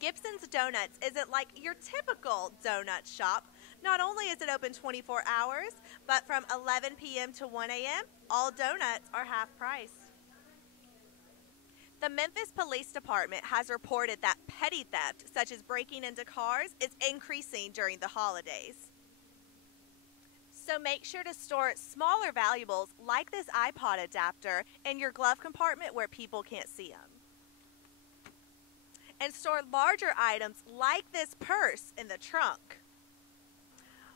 Gibson's Donuts isn't like your typical donut shop. Not only is it open 24 hours, but from 11 p.m. to 1 a.m., all donuts are half price. The Memphis Police Department has reported that petty theft, such as breaking into cars, is increasing during the holidays. So make sure to store smaller valuables like this iPod adapter in your glove compartment where people can't see them. And store larger items like this purse in the trunk.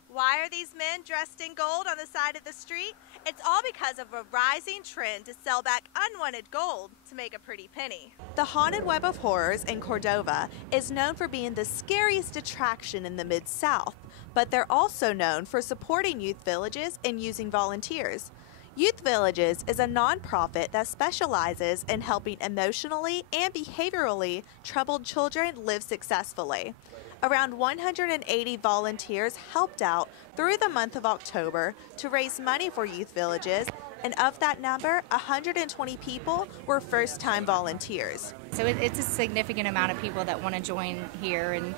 Why are these men dressed in gold on the side of the street? It's all because of a rising trend to sell back unwanted gold to make a pretty penny. The Haunted Web of Horrors in Cordova is known for being the scariest attraction in the Mid-South, but they're also known for supporting youth villages and using volunteers. Youth Villages is a nonprofit that specializes in helping emotionally and behaviorally troubled children live successfully. Around 180 volunteers helped out through the month of October to raise money for youth villages, and of that number, 120 people were first-time volunteers. So it's a significant amount of people that want to join here and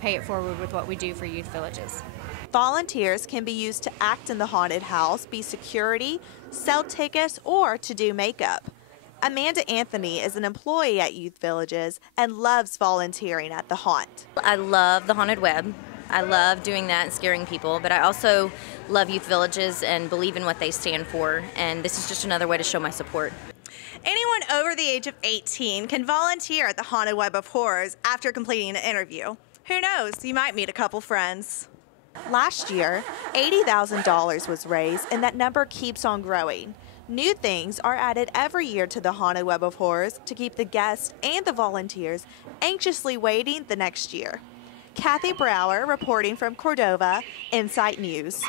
pay it forward with what we do for youth villages. Volunteers can be used to act in the haunted house, be security, sell tickets, or to do makeup. Amanda Anthony is an employee at Youth Villages and loves volunteering at the haunt. I love the Haunted Web. I love doing that and scaring people, but I also love Youth Villages and believe in what they stand for, and this is just another way to show my support. Anyone over the age of 18 can volunteer at the Haunted Web of Horrors after completing an interview. Who knows, you might meet a couple friends. Last year, $80,000 was raised, and that number keeps on growing. New things are added every year to the Haunted Web of Horrors to keep the guests and the volunteers anxiously waiting the next year. Kathy Brower reporting from Cordova, Insight News.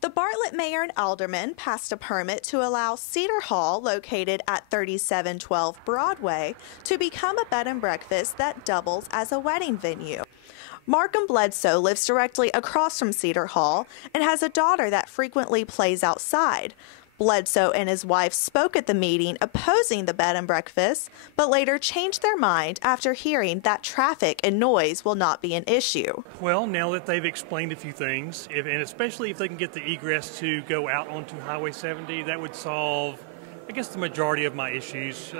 The Bartlett mayor and aldermen passed a permit to allow Cedar Hall, located at 3712 Broadway, to become a bed and breakfast that doubles as a wedding venue. Markham Bledsoe lives directly across from Cedar Hall and has a daughter that frequently plays outside. Bledsoe and his wife spoke at the meeting opposing the bed and breakfast, but later changed their mind after hearing that traffic and noise will not be an issue. Well, now that they've explained a few things, and especially if they can get the egress to go out onto Highway 70, that would solve, I guess, the majority of my issues,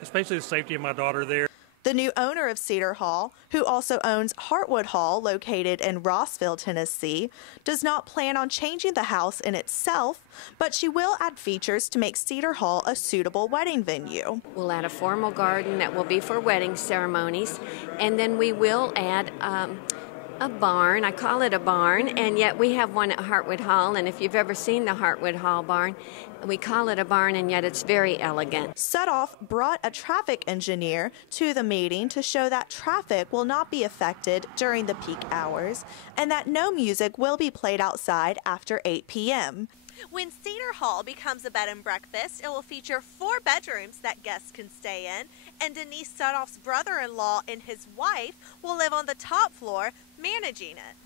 especially the safety of my daughter there. The new owner of Cedar Hall, who also owns Heartwood Hall, located in Rossville, Tennessee, does not plan on changing the house in itself, but she will add features to make Cedar Hall a suitable wedding venue. We'll add a formal garden that will be for wedding ceremonies, and then we will add a barn. I call it a barn, and yet we have one at Heartwood Hall, and if you've ever seen the Heartwood Hall barn, we call it a barn, and yet it's very elegant. Sutoff brought a traffic engineer to the meeting to show that traffic will not be affected during the peak hours and that no music will be played outside after 8 p.m. When Cedar Hall becomes a bed and breakfast, it will feature 4 bedrooms that guests can stay in, and Denise Sutoff's brother-in-law and his wife will live on the top floor managing it.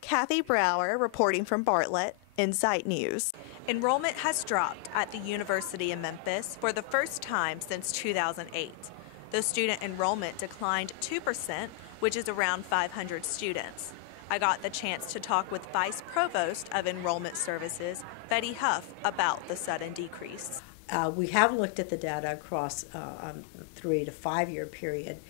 Kathy Brower reporting from Bartlett, Insight News. Enrollment has dropped at the University of Memphis for the first time since 2008. The student enrollment declined 2%, which is around 500 students. I got the chance to talk with Vice Provost of Enrollment Services, Betty Huff, about the sudden decrease. We have looked at the data across a 3 to 5 year period,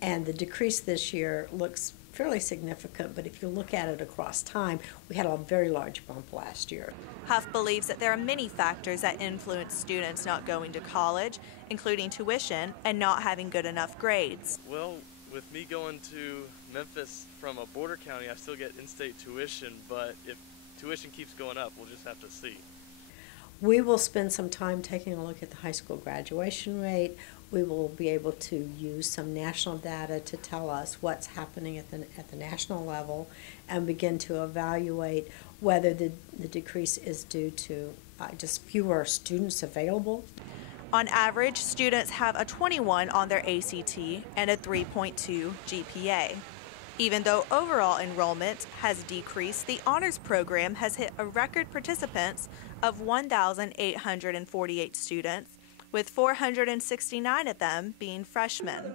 and the decrease this year looks fairly significant, but if you look at it across time, we had a very large bump last year. Huff believes that there are many factors that influence students not going to college, including tuition and not having good enough grades. Well, with me going to Memphis from a border county, I still get in-state tuition, but if tuition keeps going up, we'll just have to see. We will spend some time taking a look at the high school graduation rate. We will be able to use some national data to tell us what's happening at the national level and begin to evaluate whether the decrease is due to just fewer students available. On average, students have a 21 on their ACT and a 3.2 GPA. Even though overall enrollment has decreased, the honors program has hit a record participants of 1,848 students, with 469 of them being freshmen.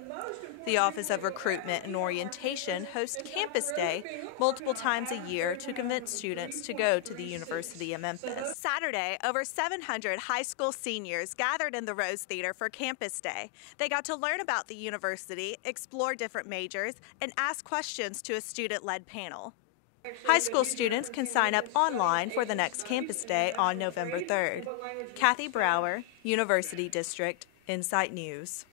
The Office of Recruitment and Orientation hosts Campus Day multiple times a year to convince students to go to the University of Memphis. Saturday, over 700 high school seniors gathered in the Rose Theater for Campus Day. They got to learn about the university, explore different majors, and ask questions to a student-led panel. High school students can sign up online for the next Campus Day on November 3rd. Kathy Brower, University District, Insight News.